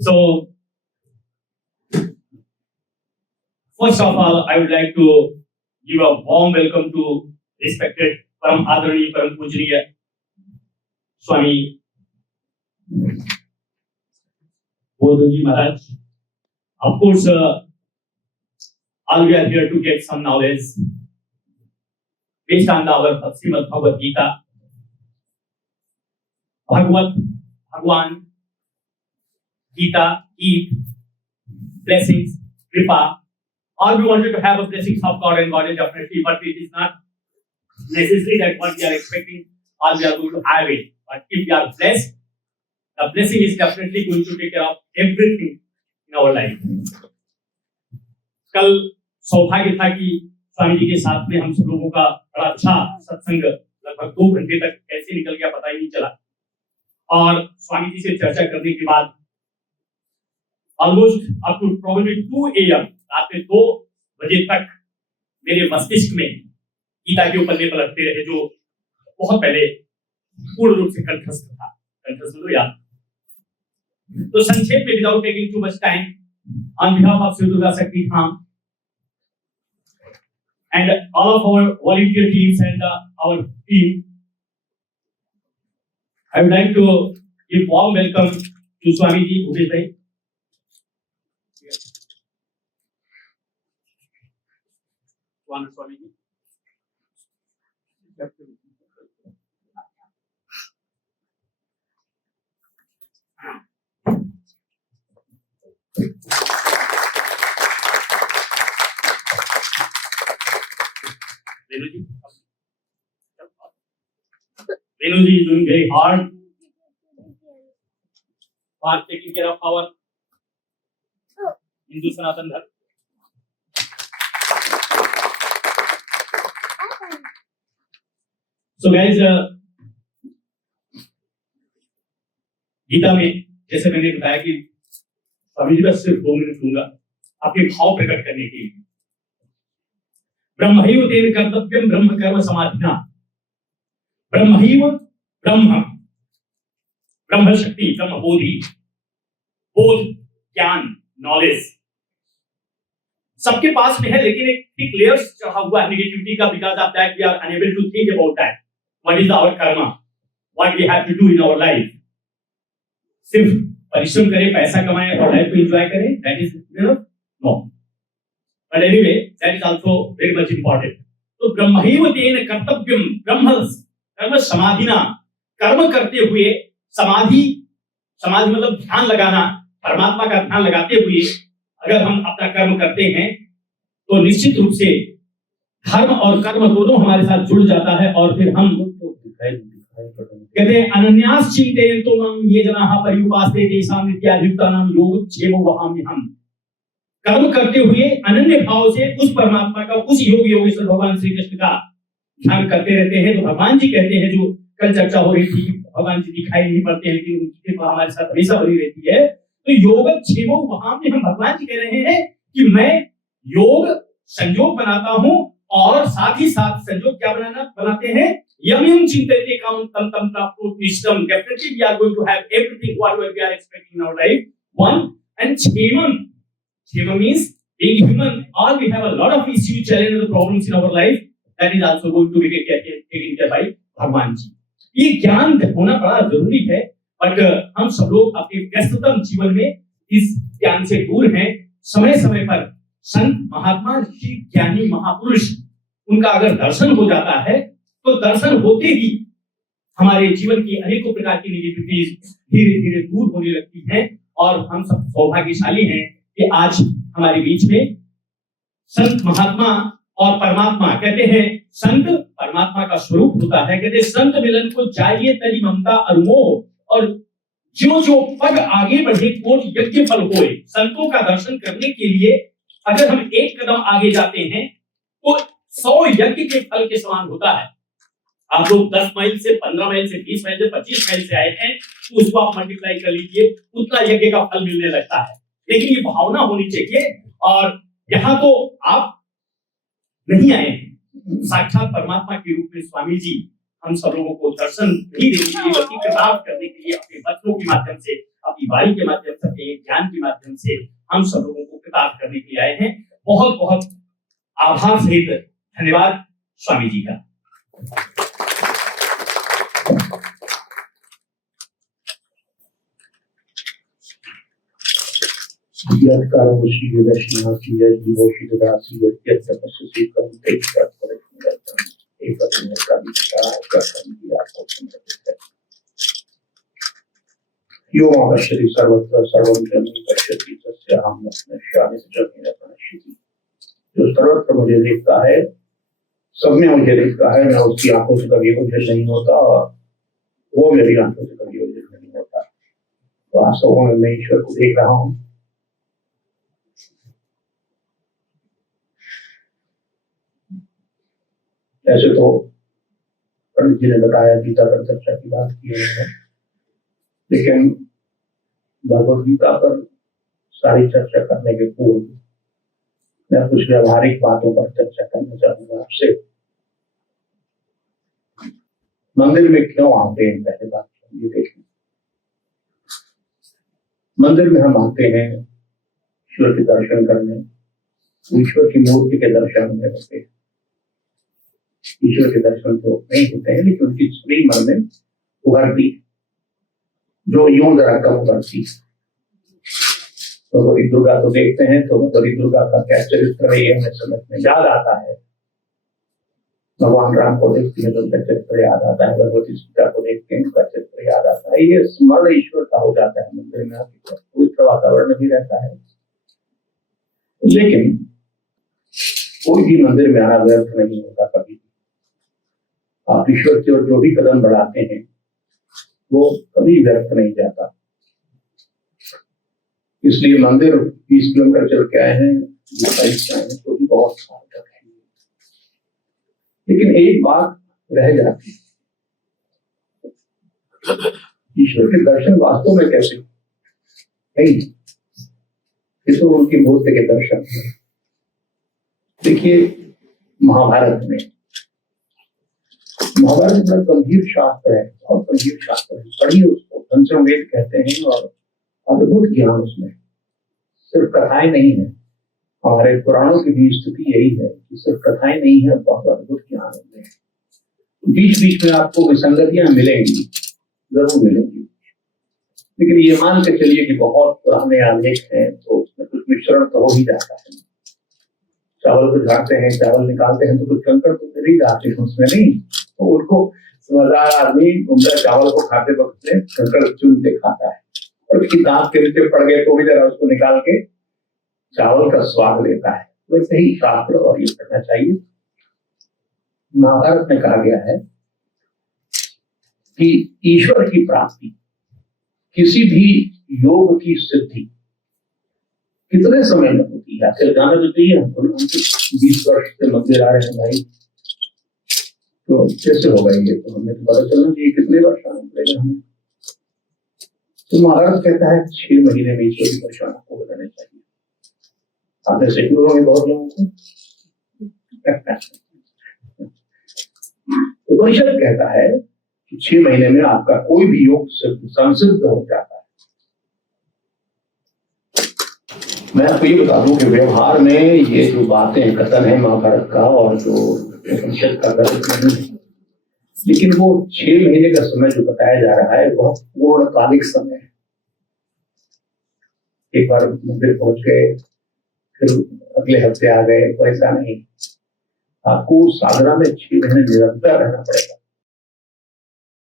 So, first of all, I would like to give a warm welcome to respected Param Adarani, Param Pujaniya Swami Bodhiji Maharaj. Of course, all we are here to get some knowledge based on our Srimad Bhagavad Gita. Bhagwan, Gita, Eat, blessings, Kripa. All we wanted to have a blessings of God and God is definitely, but it is not necessary that what we are expecting, all we are going to have it. But if we are blessed, the blessing is definitely going to take care of everything in our life. कल सौभाग्य था कि स्वामी जी के साथ में हम सब लोगों का बड़ा अच्छा सत्संग लगभग 2 घंटे तक कैसे निकल गया पता ही नहीं चला। और स्वामी जी से चर्चा करने के बाद almost up to probably 2 AM रात में 2 बजे तक मेरे मस्तिष्क में गीता के ऊपर पलटते रहे, जो बहुत पहले पूर्ण रूप से कंठस्थ था। कंठस्थ तो याद। तो संक्षेप में without taking too much time, on behalf of Shri Durga Shakti Dham and all of our volunteer teams and our team, I would like to give warm welcome to Swami Ji, Umesh Bhai. Swami Ji. Venuji is doing very hard for taking care of our Hindu Sanatan Dharma. So guys, Gita में जैसे मैंने बताया कि स्वामी जी बस सिर्फ 2 minute दूंगा अपने भाव प्रकट करने के लिए। ब्रह्मैव तेन कर्तव्यम ब्रह्म कर्म समाधिना। ब्रह्मैव ब्रह्म, ब्रह्म शक्ति, ब्रह्म बोधि, बोध, ज्ञान, नॉलेज सबके पास में है, लेकिन एक थिक लेयर्स चढ़ा हुआ है नेगेटिविटी का, because of that we are unable to think about that what is our karma, what we have to do in our life. सिर्फ परिश्रम करें, पैसा कमाएं और लाइफ को एंजॉय करें, that is no. But anyway, that is also very much important. तो ब्रह्मैव तेन कर्तव्यम ब्रह्म कर्म समाधिना, कर्म करते हुए समाधि, समाधि मतलब ध्यान लगाना, परमात्मा का ध्यान लगाते हुए अगर हम अपना कर्म करते हैं तो निश्चित रूप से धर्म और कर्म दोनों हमारे साथ जुड़ जाता है और फिर हम कहते हैं अनन्यास चिंतयन्तो मां ये जनाः पर्युपासते तेषां नित्याभियुक्तानां योगक्षेमो वहाम्यहम्। कर्म करते हुए अनन्य भाव से उस परमात्मा का, उस योग योगेश्वर भगवान श्री कृष्ण का ध्यान करते रहते हैं। तो भगवान जी कहते हैं, जो कल चर्चा हो रही थी, भगवान जी दिखाई नहीं पड़ते हैं लेकिन उनकी कृपा हमारे साथ हमेशा बनी रहती है। तो योगक्षेमो वहां में हम भगवान जी कह रहे हैं कि मैं योग संयोग बनाता हूं और साथ ही साथ संयोग क्या बनाते हैं, यम यम चिंतयते कामं तम तम प्राप्तो निष्ठम। Definitely we are going to have everything what we are expecting in our life. One and क्षेमम, Shiva means being human, all we have a lot of issues, challenges, and problems in our life. That is also going to be taken care by भगवान जी। ये ज्ञान होना बड़ा जरूरी है, but हम सब लोग अपने व्यस्ततम जीवन में इस ज्ञान से दूर हैं। समय समय पर संत, महात्मा, ऋषि, ज्ञानी, महापुरुष, उनका अगर दर्शन हो जाता है तो दर्शन होते ही हमारे जीवन की अनेकों प्रकार की नेगेटिविटीज धीरे धीरे दूर होने लगती हैं और हम सब सौभाग्यशाली हैं कि आज हमारे बीच में संत, महात्मा और परमात्मा। कहते हैं संत परमात्मा का स्वरूप होता है। कहते हैं संत मिलन को चाहिए तरी ममता अरुमोह, और जो जो पग आगे बढ़े कोट यज्ञ फल होए। संतों का दर्शन करने के लिए अगर हम एक कदम आगे जाते हैं तो 100 यज्ञ के फल के समान होता है। आप लोग 10 माइल से 15 माइल से 20 माइल से 25 माइल से आए हैं, तो उसको आप मल्टीप्लाई कर लीजिए, उतना यज्ञ का फल मिलने लगता है। लेकिन ये भावना होनी चाहिए, और यहाँ तो आप नहीं आए हैं, साक्षात परमात्मा के रूप में स्वामी जी हम सब लोगों को दर्शन नहीं देने के लिए, बल्कि किताब करने के लिए अपने बच्चों के माध्यम से, अपनी वाणी के माध्यम से, अपने ज्ञान के माध्यम से हम सब लोगों को कृतार्थ करने के लिए आए हैं। बहुत बहुत आभार सहित धन्यवाद स्वामी जी का। यो मां पश्यति सर्वत्र सर्वं जगत् पश्यति तस्याहं न पश्यामि जगति न पश्यति। जो सर्वत्र मुझे देखता है, सब में मुझे देखता है, मैं उसकी आंखों से कभी ओझल नहीं होता और वो मेरी आंखों से कभी ओझल नहीं होता। वास्तव में मैं ईश्वर को देख रहा हूँ। ऐसे तो पंडित जी ने बताया गीता पर चर्चा की बात की है, लेकिन भगवद गीता पर सारी चर्चा करने के पूर्व मैं कुछ व्यवहारिक बातों पर चर्चा करना चाहूंगा आपसे। मंदिर में क्यों आते हैं, पहले बात ये देखें। मंदिर में हम आते हैं ईश्वर के दर्शन करने, ईश्वर की मूर्ति के दर्शन में होते हैं। ईश्वर के दर्शन तो नहीं होते हैं, लेकिन उनकी छवि मन में उभरती, जो यूं जरा कम उभरती। तो भगवती दुर्गा को देखते हैं तो भगवती दुर्गा का क्या चरित्र है ये हमें समझ में याद आता है। भगवान राम को देखते हैं तो उनका चरित्र याद आता है, भगवती सीता को देखते हैं उनका चरित्र याद आता है। ये स्मरण ईश्वर का हो जाता है मंदिर में आके, पवित्र वातावरण भी रहता है। लेकिन कोई भी मंदिर में आना व्यर्थ नहीं होता कभी। आप ईश्वर की ओर जो भी कदम बढ़ाते हैं वो कभी व्यर्थ नहीं जाता। इसलिए मंदिर 20 किलोमीटर चल के आए हैं तो भी बहुत सार्थक है। लेकिन एक बात रह जाती है, ईश्वर के दर्शन वास्तव में कैसे नहीं, ये तो उनकी मूर्ति के दर्शन है। देखिए महाभारत में बड़ा गंभीर शास्त्र है, बहुत गंभीर शास्त्र है। पढ़िए उसको, पंचमवेद कहते हैं और अद्भुत ज्ञान उसमें। सिर्फ कथाएं नहीं है, हमारे पुराणों की भी स्थिति यही है कि सिर्फ कथाएं नहीं है, बहुत अद्भुत ज्ञान होते हैं। बीच बीच में आपको विसंगतियां मिलेंगी, जरूर मिलेंगी, लेकिन ये मान के चलिए कि बहुत पुराने आलेख हैं तो उसमें कुछ मिश्रण तो हो ही जाता है। चावल को झाड़ते हैं, चावल निकालते हैं तो कुछ कंकड़ तो मिल ही जाते हैं उसमें, नहीं तो उनको समझदार आदमी उनका चावल को खाते वक्त में कंकड़ चुन के खाता है और उसकी दांत के नीचे पड़ गए तो भी जरा उसको निकाल के चावल का स्वाद लेता है। वैसे ही शास्त्र और ये करना चाहिए। महाभारत में कहा गया है कि ईश्वर की प्राप्ति, किसी भी योग की सिद्धि कितने समय में होती है। आखिर जाना तो चाहिए हमको, 20 वर्ष से मंदिर आ रहे हैं भाई, तो कैसे होगा ये, तो हमें तो पता चलना चाहिए कितने वर्ष आना पड़ेगा हमें। तो महाभारत कहता है 6 महीने में ईश्वर की दर्शन आपको हो जाने चाहिए। आपने सेक्युलर होंगे बहुत लोगों को। उपनिषद कहता है कि 6 महीने में आपका कोई भी योग संसिद्ध हो जाता है। मैं आपको ये बता दूं कि व्यवहार में ये जो बातें कथन है महाभारत का और जो उपनिषद का कथन नहीं है, लेकिन वो 6 महीने का समय जो बताया जा रहा है वह पूर्णकालिक समय है। एक बार मंदिर पहुंच गए फिर अगले हफ्ते आ गए, वैसा नहीं। आपको साधना में 6 महीने निरंतर रहना पड़ेगा।